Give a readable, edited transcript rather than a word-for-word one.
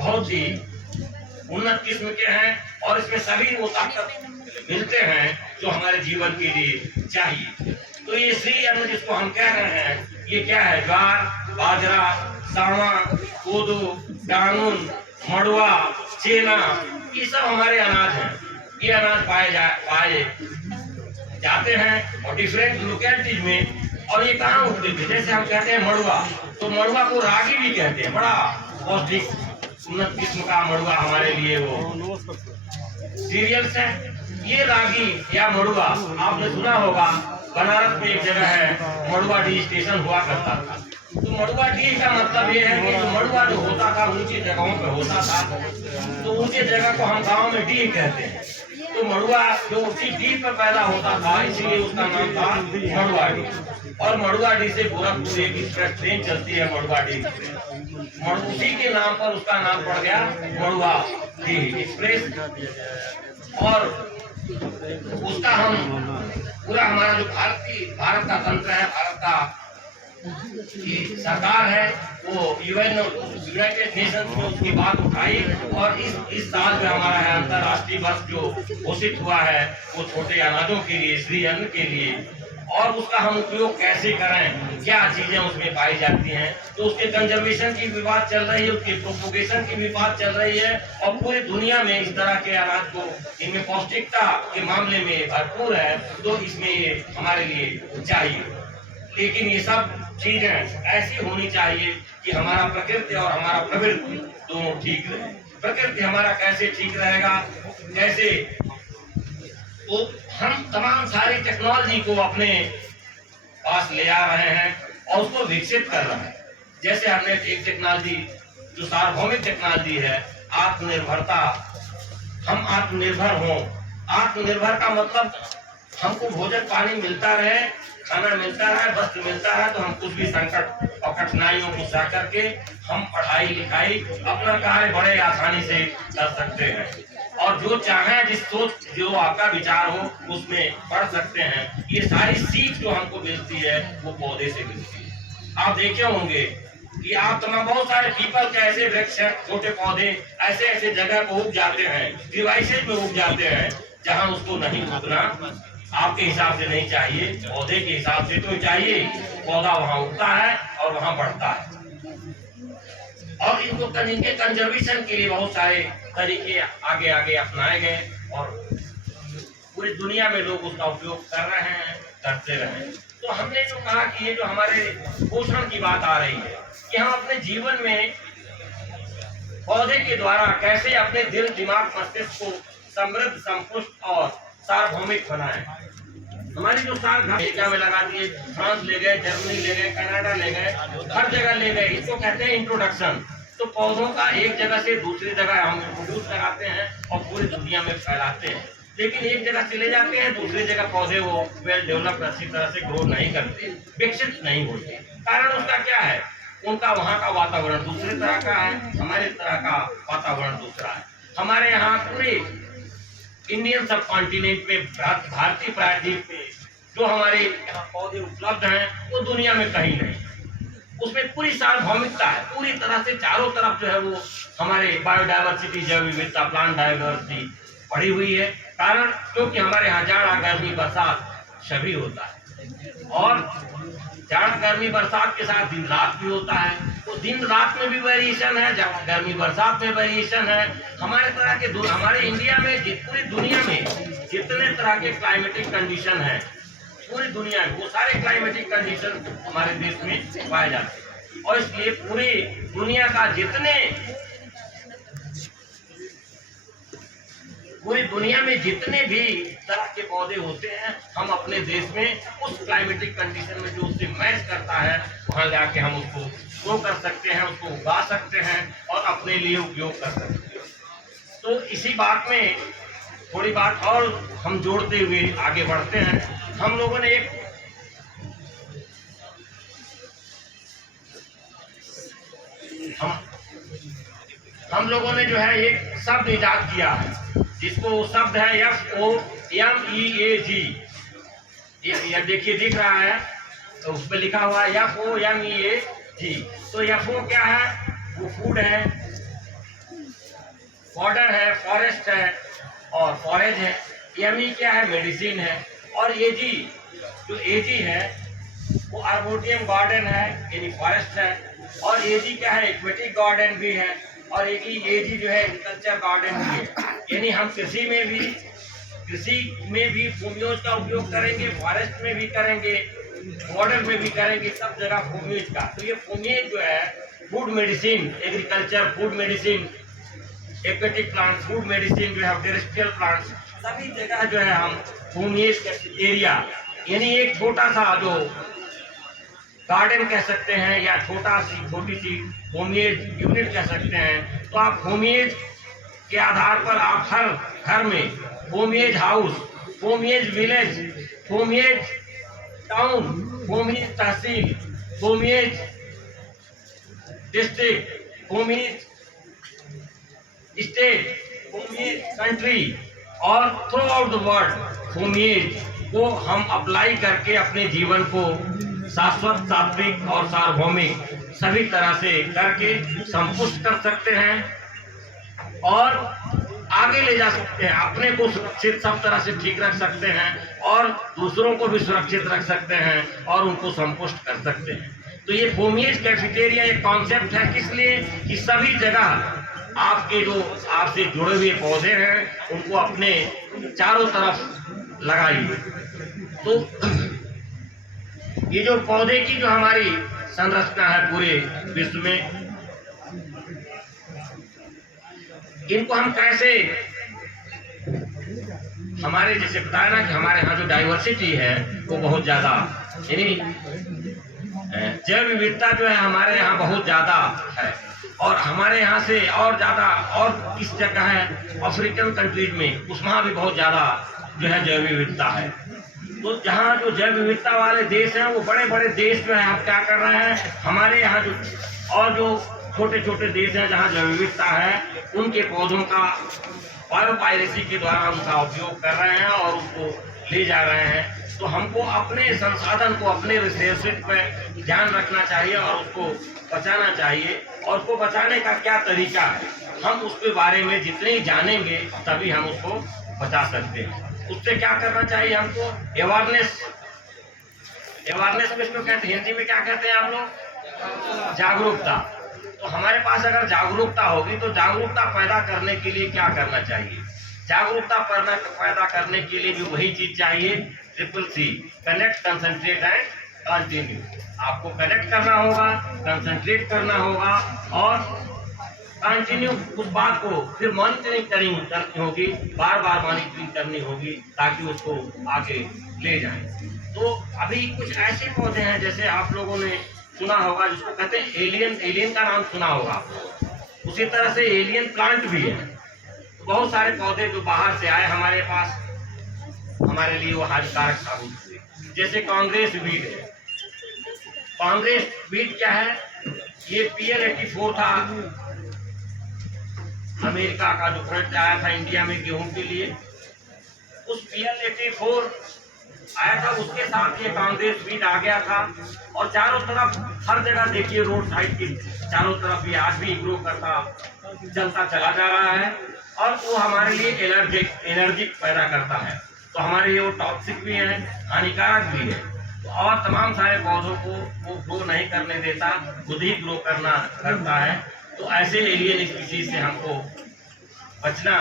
बहुत ही उन्नत किस्म के हैं और इसमें सभी वो ताकत मिलते हैं जो हमारे जीवन के लिए चाहिए। तो ये श्री अन्न जिसको हम कह रहे हैं, ये क्या है? ज्वार, बाजरा, सावा, कोदो, डांगुन, मड़ुआ, चेना, ये सब हमारे अनाज हैं। ये अनाज पाए जाते हैं और डिफरेंट लोकेलिटीज में। और ये कहाँ उगते थे? जैसे हम कहते हैं मड़ुआ, तो मड़ुआ को रागी भी कहते हैं। बड़ा पौष्टिक उन्नत किस्म का मड़ुआ हमारे लिए वो सीरियल्स है। ये रागी या मड़ुआ आपने सुना होगा, बनारस में एक जगह है मड़ुआ डी स्टेशन हुआ करता था। तो मड़ुआ डी का मतलब ये है कि जो मड़ुआ जो होता था ऊंची जगहों पे होता था, तो ऊंची जगह को हम गांव में डी कहते हैं। तो मड़ुआ जो ऊंची डी पर पैदा होता था, इसलिए उसका नाम था मड़ुआ डी। और मड़ुआ डी से गोरखपुर एक एक्सप्रेस ट्रेन चलती है मड़ुआ डी, उसी के नाम पर उसका नाम पड़ गया मड़ुआ डी एक्सप्रेस। और उसका हम पूरा हमारा जो भारत का तंत्र है, भारत का सरकार है, वो यूनाइटेड नेशंस में उसकी बात उठाई। और इस साल में हमारा है अंतर्राष्ट्रीय वर्ष जो घोषित हुआ है वो छोटे अनाजों के लिए, श्री अन्न के लिए। और उसका हम उपयोग कैसे करें, क्या चीजें उसमें पाई जाती हैं, तो उसके कंजर्वेशन की भी बात चल रही है, उसके प्रोपोगेशन की भी बात चल रही है। और पूरी दुनिया में इस तरह के अनाज को, इनमें पौष्टिकता के मामले में भरपूर है, तो इसमें ये हमारे लिए चाहिए। लेकिन ये सब चीजें ऐसी होनी चाहिए कि हमारा प्रकृति और हमारा प्रवृत्ति दोनों ठीक रहे। प्रकृति हमारा कैसे ठीक रहेगा? जैसे तो हम तमाम सारी टेक्नोलॉजी को अपने पास ले आ रहे हैं और उसको विकसित कर रहे हैं। जैसे हमने एक टेक्नोलॉजी जो सार्वभौमिक टेक्नोलॉजी है, आत्मनिर्भरता। हम आत्मनिर्भर हों। आत्मनिर्भर का मतलब हमको भोजन पानी मिलता रहे, खाना मिलता रहे, वस्त्र मिलता रहे, तो हम कुछ भी संकट और कठिनाइयों को सह करके हम पढ़ाई लिखाई अपना कार्य बड़े आसानी से कर सकते हैं। और जो चाहे, जिस सोच जो आपका विचार हो उसमें पढ़ सकते हैं। ये सारी सीख जो हमको मिलती है वो पौधे से मिलती है। आप देखे होंगे कि आप तमाम बहुत सारे पीपल के ऐसे वृक्ष हैं, छोटे पौधे ऐसे ऐसे जगह को उग जाते हैं, डिवाइसेज में उग जाते हैं जहाँ उसको नहीं उगना आपके हिसाब से नहीं चाहिए, पौधे के हिसाब से तो चाहिए। पौधा वहाँ उगता है और वहाँ बढ़ता है। और इनके कंजर्वेशन के लिए बहुत सारे तरीके आगे आगे अपनाए गए और पूरी दुनिया में लोग उसका उपयोग कर रहे हैं, करते रहे। तो हमने जो कहा कि ये जो हमारे पोषण की बात आ रही है कि हम अपने जीवन में पौधे के द्वारा कैसे अपने दिल, दिमाग, मस्तिष्क को समृद्ध, संपुष्ट और सार्वभौमिक बनाएं। हमारी जो सार अमेरिका में लगा दिए, फ्रांस ले गए, जर्मनी ले गए, कनाडा ले गए, हर जगह ले गए। इसको कहते हैं इंट्रोडक्शन। तो पौधों का एक जगह से दूसरी जगह हम इंट्रोड्यूस लगाते हैं और पूरी दुनिया में फैलाते हैं। लेकिन एक जगह से ले जाते हैं, दूसरी जगह पौधे वो वेल डेवलप अच्छी तरह से ग्रो नहीं करते, विकसित नहीं होते। कारण उसका क्या है? उनका वहाँ का वातावरण दूसरी तरह का है, हमारे तरह का वातावरण दूसरा है। हमारे यहाँ पूरे इंडियन सब कॉन्टिनेंट में, भारतीय प्रायद्वीप में जो हमारे यहाँ पौधे उपलब्ध हैं वो दुनिया में कहीं नहीं। उसमें पूरी सार्वभौमिकता है, पूरी तरह से चारों तरफ जो है वो हमारे बायोडाइवर्सिटी, जैव विविधता, प्लांट डाइवर्सिटी बढ़ी हुई है। कारण क्योंकि हमारे यहाँ जाड़ा, गर्मी, बरसात सभी होता है। और जाड़ा, गर्मी, बरसात के साथ दिन रात भी होता है। तो दिन रात में भी वेरिएशन है, गर्मी बरसात में वेरिएशन है। हमारे तरह के हमारे इंडिया में, पूरी दुनिया में जितने तरह के क्लाइमेटिक कंडीशन है, पूरी दुनिया में वो सारे क्लाइमेटिक कंडीशन हमारे देश में पाए जाते हैं। और इसलिए पूरी दुनिया का पूरी दुनिया में जितने भी तरह के पौधे होते हैं, हम अपने देश में उस क्लाइमेटिक कंडीशन में जो उससे मैच करता है वहाँ जाके हम उसको ग्रो कर सकते हैं, उसको उगा सकते हैं और अपने लिए उपयोग कर सकते हैं। तो इसी बात में थोड़ी बात और हम जोड़ते हुए आगे बढ़ते हैं। हम लोगों ने हम लोगों ने जो है एक शब्द इजाद किया है, जिसको शब्द है FOMEAG। ये देखिए, दिख रहा है तो उस पर लिखा हुआ है FOMEAG। तो FO क्या है? वो फूड है, बॉर्डर है, फॉरेस्ट है और फॉरेज है। एमई क्या है? मेडिसिन है। और एजी, जो एजी है वो आर्बोरियम गार्डन है यानी फॉरेस्ट है। और एजी क्या है? एक्वेटिक गार्डन भी है। और एजी जो है एग्रीकल्चर गार्डन भी है। यानी हम कृषि में भी फूमियोज का उपयोग करेंगे, फॉरेस्ट में भी करेंगे, बॉर्डर में भी करेंगे, सब जगह फूमियोज का। तो ये फूमियोज जो है food medicine, agriculture food medicine, aquatic plants food medicine जो है, टेरेस्ट्रियल प्लांट्स, सभी जगह जो है हम फूमिएज एरिया यानी एक छोटा सा जो गार्डन कह सकते हैं या छोटी सी होमएज यूनिट कह सकते हैं। तो आप होमएज के आधार पर आप हर घर में होमएज हाउस, होमएज विलेज, होमएज टाउन, होमएज तहसील, होमएज डिस्ट्रिक्ट, होमएज स्टेट, होमएज कंट्री और थ्रू आउट द वर्ल्ड होमएज को हम अप्लाई करके अपने जीवन को शाश्वत, सात्विक और सार्वभौमिक सभी तरह से करके संपुष्ट कर सकते हैं और आगे ले जा सकते हैं। अपने को सुरक्षित सब तरह से ठीक रख सकते हैं और दूसरों को भी सुरक्षित रख सकते हैं और उनको संपुष्ट कर सकते हैं। तो ये होमएज कैफेटेरिया एक कॉन्सेप्ट है, किस लिए कि सभी जगह आपके जो आपसे जुड़े हुए पौधे हैं उनको अपने चारों तरफ लगाइए। तो ये जो पौधे की जो हमारी संरचना है पूरे विश्व में, इनको हम कैसे, हमारे जैसे बताया ना कि हमारे यहाँ जो डाइवर्सिटी है वो बहुत ज़्यादा, यानी जैव विविधता जो है हमारे यहाँ बहुत ज़्यादा है। और हमारे यहाँ से और ज़्यादा और किस जगह है अफ्रीकन कंट्रीज में, उसमें भी बहुत ज़्यादा जो है जैव विविधता है। तो जहाँ जो जैव विविधता वाले देश हैं वो बड़े बड़े देश जो है आप क्या कर रहे हैं, हमारे यहाँ जो और जो छोटे छोटे देश हैं जहाँ जैव विविधता है उनके पौधों का बायोपायरेसी के द्वारा उनका उपयोग कर रहे हैं और उसको ले जा रहे हैं। तो हमको अपने संसाधन को, अपने रिसोर्सेज पर ध्यान रखना चाहिए और उसको बचाना चाहिए। और उसको बचाने का क्या तरीका है, हम उसके बारे में जितने ही जानेंगे तभी हम उसको बचा सकते हैं। उससे क्या करना चाहिए हमको, अवेयरनेस में इसको कहते हैं, हिंदी में क्या कहते हैं आप लोग, जागरूकता। तो हमारे पास अगर जागरूकता होगी तो जागरूकता पैदा करने के लिए क्या करना चाहिए, जागरूकता पैदा करने के लिए भी वही चीज चाहिए, CCC, connect, concentrate and continue. आपको कनेक्ट करना होगा, कंसंट्रेट करना होगा और कंटिन्यू उस बात को फिर मॉनिटरिंग करनी होगी, बार बार मॉनिटरिंग करनी होगी ताकि उसको आगे ले जाएं। तो अभी कुछ ऐसे पौधे हैं जैसे आप लोगों ने सुना होगा जिसको कहते हैं एलियन का नाम सुना होगा आप लोगों। उसी तरह से एलियन प्लांट भी है। बहुत सारे पौधे जो बाहर से आए हमारे पास, हमारे लिए वो हानिकारक साबित हुए। जैसे कांग्रेस वीड है। कांग्रेस वीड क्या है, ये PL84 था, अमेरिका का जो फ्रंट आया था इंडिया में गेहूं के लिए, उस PL84 आया था, उसके साथ ये कांग्रेस वीड आ गया था। और चारों तरफ हर जगह देखिए रोड साइड की चारों तरफ ये आज भी ग्रो करता चलता चला जा रहा है और वो हमारे लिए एनर्जी पैदा करता है। तो हमारे लिए वो टॉक्सिक भी है, हानिकारक भी है। और तमाम सारे पौधों को वो ग्रो नहीं करने देता, खुद ही ग्रो करता है। तो ऐसे एलियन स्पीशीज से हमको बचना